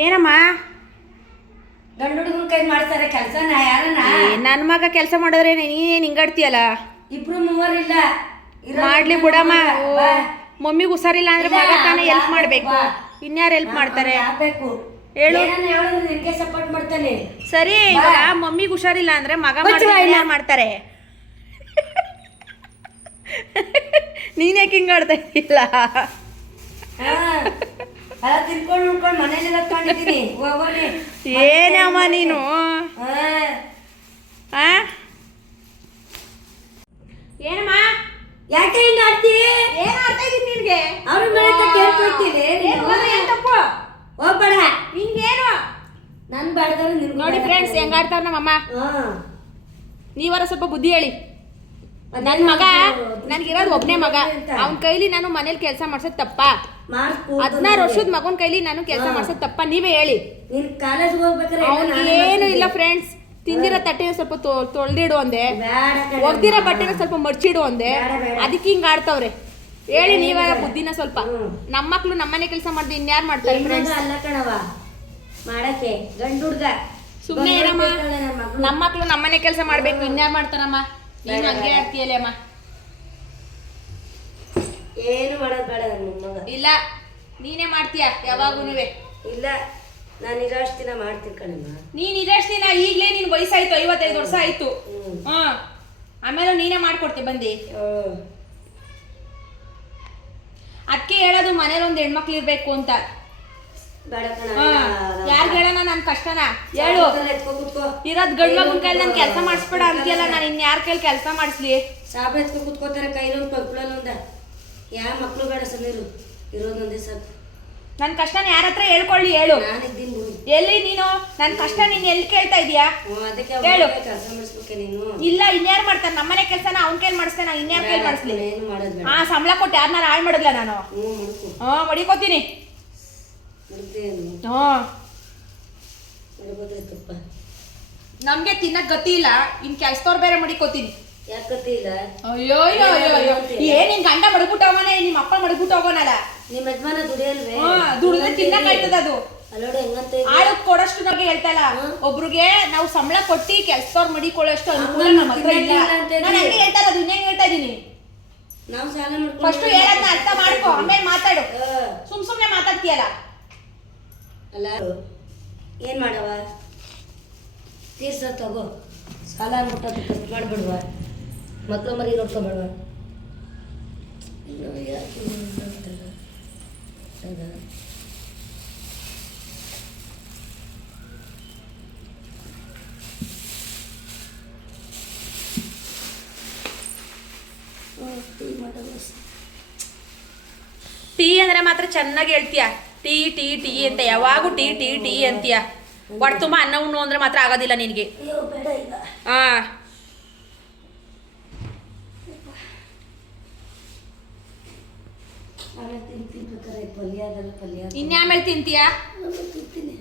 ಏನಮ್ಮ? ಗಂಡು ಹುಡುಗನ ಕೈ ಮಾಡ್ತಾರೆ ಕೆಲಸನ ಯಾರನ್ನ? ನನ್ನ ಮಗ ಕೆಲಸ ಮಾಡಿದ್ರೆ ನೀನ್ ಹಿಂಗಾಡ್ತೀಯಲ್ಲ? ಇಬ್ರು ಮೂವರಿಲ್ಲ ಇಲ್ಲ. ಮಾಡ್ಲಿ ಬಿಡಮ್ಮ. ಮಮ್ಮಿಗೆ ಹುಷಾರಿಲ್ಲ ಅಂದ್ರೆ ಮಗ ತಾನೇ ಹೆಲ್ಪ್ ಮಾಡ್ಬೇಕು? ಇನ್ಯಾರು ಹೆಲ್ಪ್ ಮಾಡ್ತಾರೆ? ಹೇಳು. ನಿನ್ಗೆ ಸಪೋರ್ಟ್ ಮಾಡ್ತಾನೆ. ಸರಿ ಇವಾಗ ಮಮ್ಮಿಗೆ ಹುಷಾರಿಲ್ಲ ಅಂದ್ರೆ ಮಗ ಇನ್ಯಾರು ಮಾಡ್ತಾರೆ? ನೀನ್ ಯಾಕೆ ಹಿಂಗಾಡ್ತಾ ಇಲ್ಲ ಅಲ್ಲ ತಿನ್ಕೊಂಡು ಹೋಗೋನೆ ಏನಮ್ಮ ನೀನು? ಏನಮ್ಮ? ಯಾಕೆ ಹಿಂಗ ಏನ್ ಆಡ್ತಾ ಇದೀನಿ ನಿನ್ಗೆ? ಅವ್ರ ಮನೆ ಹತ್ರ ಕೇಳ್ಕೊಳ್ತೀನಿ ಏನ್ ಹೋದ್ರೆ ಏನ್ ತಪ್ಪು? ಹೋಗ್ಬೇಡ ನಿಂಗೇನು ನನ್ ಬಾಡ್ದವ್ರು ನಿನ್ಗೂ ನೋಡಿ. ಫ್ರೆಂಡ್ಸ್ ಹೆಂಗ್ ಆಡ್ತಾರ ನಮ್ಮಮ್ಮ. ನೀವರ ಸ್ವಲ್ಪ ಬುದ್ಧಿ ಹೇಳಿ. ನನ್ ಮಗ ನನ್ಗಿರೋದು ಒಬ್ಬನೇ ಮಗ. ಅವನ ಕೈಲಿ ನಾನು ಮನೇಲಿ ಕೆಲಸ ಮಾಡ್ಸೋದ್ ತಪ್ಪ? ಹದಿನಾರು ವರ್ಷದ ಮಗನ ಕೈಲಿ ನಾನು ಕೆಲಸ ಮಾಡ್ಸೋದ್ ತಪ್ಪ ನೀವೇ ಹೇಳಿ. ನೀನ್ ಕಾಲೇಜ್ ಅವ್ನಿಗೆ ಏನು ಇಲ್ಲ ಫ್ರೆಂಡ್ಸ್ ತಿಂದಿರೋ ತಟ್ಟೆನ ಸ್ವಲ್ಪ ತೊಳೆದಿಡು ಅಂದೆ. ಒಗ್ದಿರೋ ಬಟ್ಟೆನ ಸ್ವಲ್ಪ ಮಡ್ಚಿಡು ಅಂದೆ. ಅದಕ್ಕೆ ಹಿಂಗ ಆಡ್ತಾವ್ರೆ. ಹೇಳಿ ನೀವೇ ಬುದ್ಧಿನ ಸ್ವಲ್ಪ. ನಮ್ಮ ಮಕ್ಳು ನಮ್ಮನೆ ಕೆಲಸ ಮಾಡ್ದೆ ಇನ್ಯಾರು ಮಾಡ್ತಾರೆ ಫ್ರೆಂಡ್ಸ್ ಅಲ್ಲ ಕಣವ ಮಾಡಕ್ಕೆ. ಗಂಡು ಹುಡ್ಗ ಸುಮ್ಮನೆ ಮಗ್ಳು. ನಮ್ಮ ಮಕ್ಳು ನಮ್ಮನೆ ಕೆಲಸ ಮಾಡ್ಬೇಕು ಇನ್ಯಾರು ಮಾಡ್ತಾರಮ್ಮ? ನೀನು ಹಂಗೆ ಆಡ್ತೀಯಲ್ಲ ಅಮ್ಮ? ಏನು ಮಾಡೋದ್? ನನ್ನ ಮಗ ಇಲ್ಲ ನೀನೇ ಮಾಡ್ತೀಯ ಯಾವಾಗೂ ಇಲ್ಲ ನಾನು ಇರೋಷ್ಟು ದಿನ ಮಾಡ್ತೀನಿ ಕಣಮ್ಮ ನೀನ್ ಇದಷ್ಟು ದಿನ ಈಗ್ಲೇ ನಿನ್ ವಯಸ್ಸಾಯ್ತು ಐವತ್ತೈದು ವರ್ಷ ಆಯ್ತು. ಹಾ ಆಮೇಲೆ ನೀನೇ ಮಾಡ್ಕೊಡ್ತಿ ಬಂದಿ. ಹ್ಮ್. ಅದಕ್ಕೆ ಹೇಳೋದು ಮನೇಲಿ ಒಂದ್ ಹೆಣ್ಮಕ್ಳು ಇರ್ಬೇಕು ಅಂತ. ಬೇಡ ಕಣ ಯಾರ್ಗೆ ಹೇಳೋಣ ನನ್ ಕಷ್ಟನ? ಹೇಳು. ಇರೋದು ಕೂತ್ಕೋ. ಇರೋದ್ ಗಂಡ್ ಮಗನ್ ಕೈಲಿ ನನ್ ಕೆಲಸ ಮಾಡಿಸ್ಬೇಡ ಅಂತೀಯಲ್ಲ ನಾನು ಇನ್ ಯಾರ ಕೈಲಿ ಕೆಲಸ ಮಾಡಿಸ್ಲಿ? ಸಾಬ್ ಎತ್ಕೊ ಕೂತ್ಕೋತಾರೆ ಕೈಲೊಂದು ಪಕ್ಳಲ್ಲೊಂದ ಯಾವ ಮಕ್ಕಳು ಬೇಡ ಸಮೀರು? ಇರೋದೊಂದೇ ಸಾಕು. ನನ್ ಕಷ್ಟನ ಯಾರ ಹತ್ರ ಹೇಳ್ಕೊಳ್ಳಿ ಹೇಳು. ನಾನಿದ್ದೀನಿ ಬಿಡು. ಎಲ್ಲಿ ನೀನು? ನನ್ ಕಷ್ಟ ನೀನ್ ಎಲ್ಲಿ ಕೇಳ್ತಾ ಇದೀಯಾ ಅದಕ್ಕೆ ಹೇಳು. ಕೆಲಸ ಮಾಡಿಸ್ಬೇಕೆ ನೀನು? ಇಲ್ಲ ಇನ್ಯಾರು ಮಾಡ್ತಾನೆ ನಮ್ಮನೆ ಕೆಲಸನ ಅವ್ನ ಕೈಲಿ ಮಾಡಿಸ್ತೇನೆ ನಾ ಇನ್ಯಾರ ಕೈಲಿ ಮಾಡಿಸ್ಲಿ. ಏನು ಮಾಡೋದು ಬೇಡ. ಹಾ ಸಂಬಳ ಕೊಟ್ಟು ಯಾರನ್ನ ಹಾಳು ಮಾಡಿದ್ಲ ನಾನು. ಹ್ಞೂ ಮುಡ್ಕು ಹಾ ಮಡಿಕೋತೀನಿ. ಹಾ. ನಮ್ಗೆ ತಿನ್ನಕ್ ಗತಿ ಇಲ್ಲ. ಇನ್ ಕೆಲ್ಸದವ್ರು ಬೇರೆ ಮಡಿಕೋತೀನಿ. ಯಾಕೆ ಇಲ್ಲ? ಅಯ್ಯೋ ಅಯ್ಯೋ ಅಯ್ಯೋ ಅಯ್ಯೋ ಏನ್ ನಿನ್ ಗಂಡ ಮಡಗ್ಬಿಟ್ಟು ಹೋಗೋನೆ ನಿಮ್ಮ ಅಪ್ಪ ಹೋಗೋನಲ್ಲ ನಿಮ್ಮ ಯಜಮಾನ ದುಡಿಯಲ್ವೇ ದುಡಿದ್ರೆ ತಿನ್ನಕ್ ಆಯ್ತದ ಅದು. ಅಲ್ಲೋಡು ಹೆಂಗಂತ? ಆಳು ಕೊಡಷ್ಟು ನಮಗೆ ಹೇಳ್ತಲ್ಲ ಒಬ್ರಿಗೆ ನಾವು ಸಂಬಳ ಕೊಟ್ಟಿ ಕೆಲ್ಸದವ್ರು ಮಡಿಕೊಳ್ಳೋಷ್ಟು ಅನುಕೂಲ ನಮ್ಮ ಹತ್ರ ಇಲ್ಲ. ನಾನು ಹಂಗೆ ಇದ್ದೀನಿ. ಹೇಳ್ತಾ ಇನ್ನೇನ್ ಹೇಳ್ತಾ ಇದೀನಿ ನಾವು ಸಾಲ ಮಾಡ್ಕೊಂಡು ಫಸ್ಟ್ ಹೇಳದ್ನ ಅರ್ಥ ಮಾಡ್ಕೊ ಆಮೇಲೆ ಮಾತಾಡು. ಸುಮ್ ಸುಮ್ನೆ ಮಾತಾಡ್ತೀಯಲ್ಲ? ಅಲ್ಲ ಏನ್ ಮಾಡವ? ತೀರ್ಸ ತಗೋ. ಸಾಲ ಮುಟ್ಟ ಅದು ಖರ್ಚು ಮಾಡ್ಬಿಡುವ. ಮಕ್ಳು ಮರಿ ನೋಡ್ಕೊಬೇಡವ ಇನ್ನು ಯಾಕೆ ಹಿಂಗ್ ಮಾಡ್ತಾರೆ? ಹೌದಾ? ಹ್ಮ್, ಟೀ ಅಂದ್ರೆ ಮಾತ್ರ ಚೆನ್ನಾಗಿ ಹೇಳ್ತೀಯ. ಟೀ ಟೀ ಟೀ ಅಂತ ಯಾವಾಗೂ ಟೀ ಟೀ ಟೀ ಅಂತೀಯ. ಒಟ್ಟು ತುಂಬ ಅನ್ನ ಉಣ್ಣು ಅಂದ್ರೆ ಮಾತ್ರ ಆಗೋದಿಲ್ಲ ನಿನಗೆ. ಹಾ ಆಮೇಲೆ ತಿಂತೀನಿ ಬೇಕಾದ್ರೆ ಪಲ್ಯ ಅದೆಲ್ಲ ಪಲ್ಯ ಇನ್ಯಾಮೇಲೆ ತಿಂತೀಯಾ? ತಿಂತೀನಿ.